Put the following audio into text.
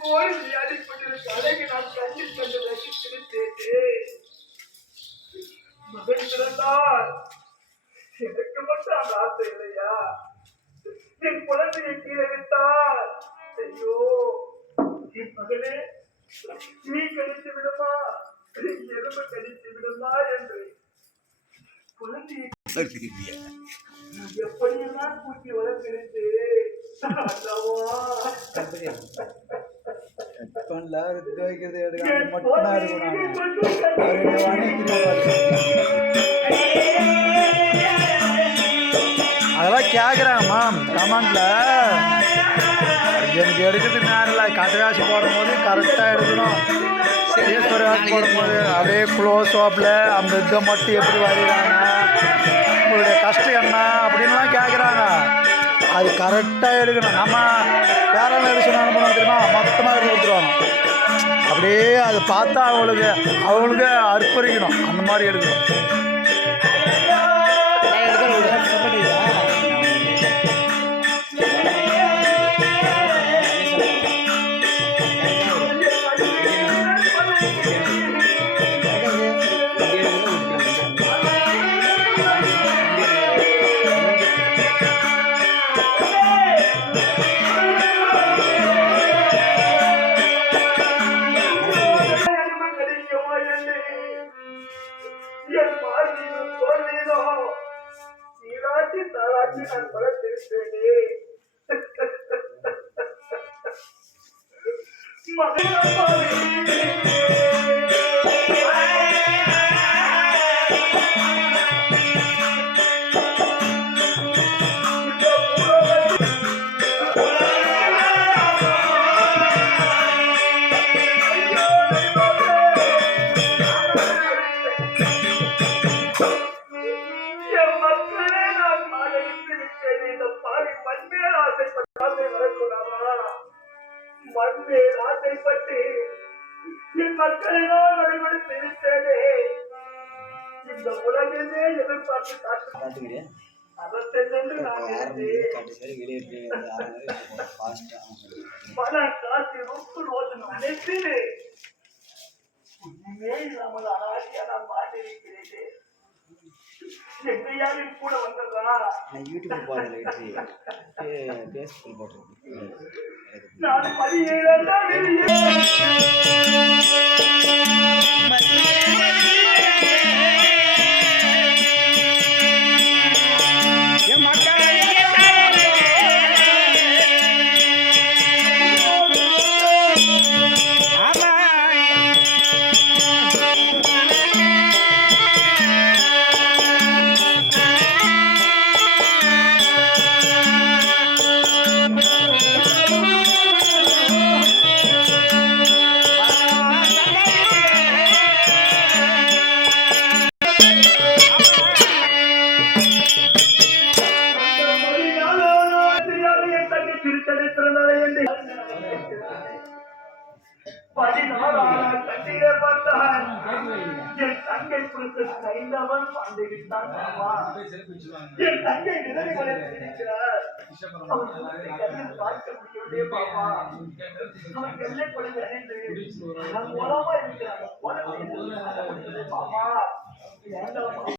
போல் விளையாடிக் கொண்டிருக்க அழகை நான் கண்ணில் கண்டு ரசித்திருந்தேன் மகன் பிறந்தால் எனக்கு மட்டும் அந்த ஆசை இல்லையா என் குழந்தையை கீழே விட்டால் ஐயோ என் மகளே நீ கழித்து விடுமா எறும்பு கழித்து விடுமா என்று குழந்தையை எப்படியெல்லாம் கூட்டி வளர்க்கிறது அல்லவா இப்பன்ல எடுக்காம அதெல்லாம் கமெண்ட்ல எனக்கு எடுக்கிறதுக்கு நேரம் இல்லை கட்டு காசு போடும்போது கரெக்டாக எடுக்கணும் ஈஸ்வர போடும் போது அப்படியே க்ளோஸ் ஆப்பில் அந்த இதை மட்டும் எப்படி வரைகிறாங்க அது கரெக்டாக எடுக்கணும். நம்ம வேற என்ன சொன்ன தெரியுமா? மொத்தமாக எடுத்து கொடுத்துருவாங்க. அப்படியே அதை பார்த்தா அவங்களுக்கு அவங்களுக்கு அர்ப்பணிக்கணும். அந்த மாதிரி எடுக்கணும். ಕೊಡಲಿರೋ ನೀರಾಚಿ ತಾರಾಚಿ ನಾನು ಬರಕ್ ತಿಳಿಸ್ತೇನೆ ಮಗನ மண்மேல் ஆசைப்பட்டு என் மக்களை நான் வழிபடுத்தி விட்டேனே இந்த உலகமே எதிர்பார்த்து காத்து பார்த்துக்கிறியா அதற்கு சென்று நான் இருந்தேன் கட்டு சரி வெளியே ஃபாஸ்ட்டாக பல காசு ரொம்ப ரோசனம் அனைத்து ஒண்ணுமே இல்லாமல் அழகியா நான் மாட்டிருக்கிறேன் எங்கேயாவது கூட வந்ததா? நான் யூடியூப் பாடல வெற்றி. ஃபேஸ்புக் போட்டிருக்கேன். நான் பதினேழாம் என்று பதினாறாம் கட்டிலே பார்த்தான் என் தங்கை பாண்டிவிட்டான் என் தங்கை நினைவு வளர்த்திருக்கிறார் பார்க்க முடியவில்லை பாப்பா. அவன் வெள்ளை அணிந்து நான் பாப்பா.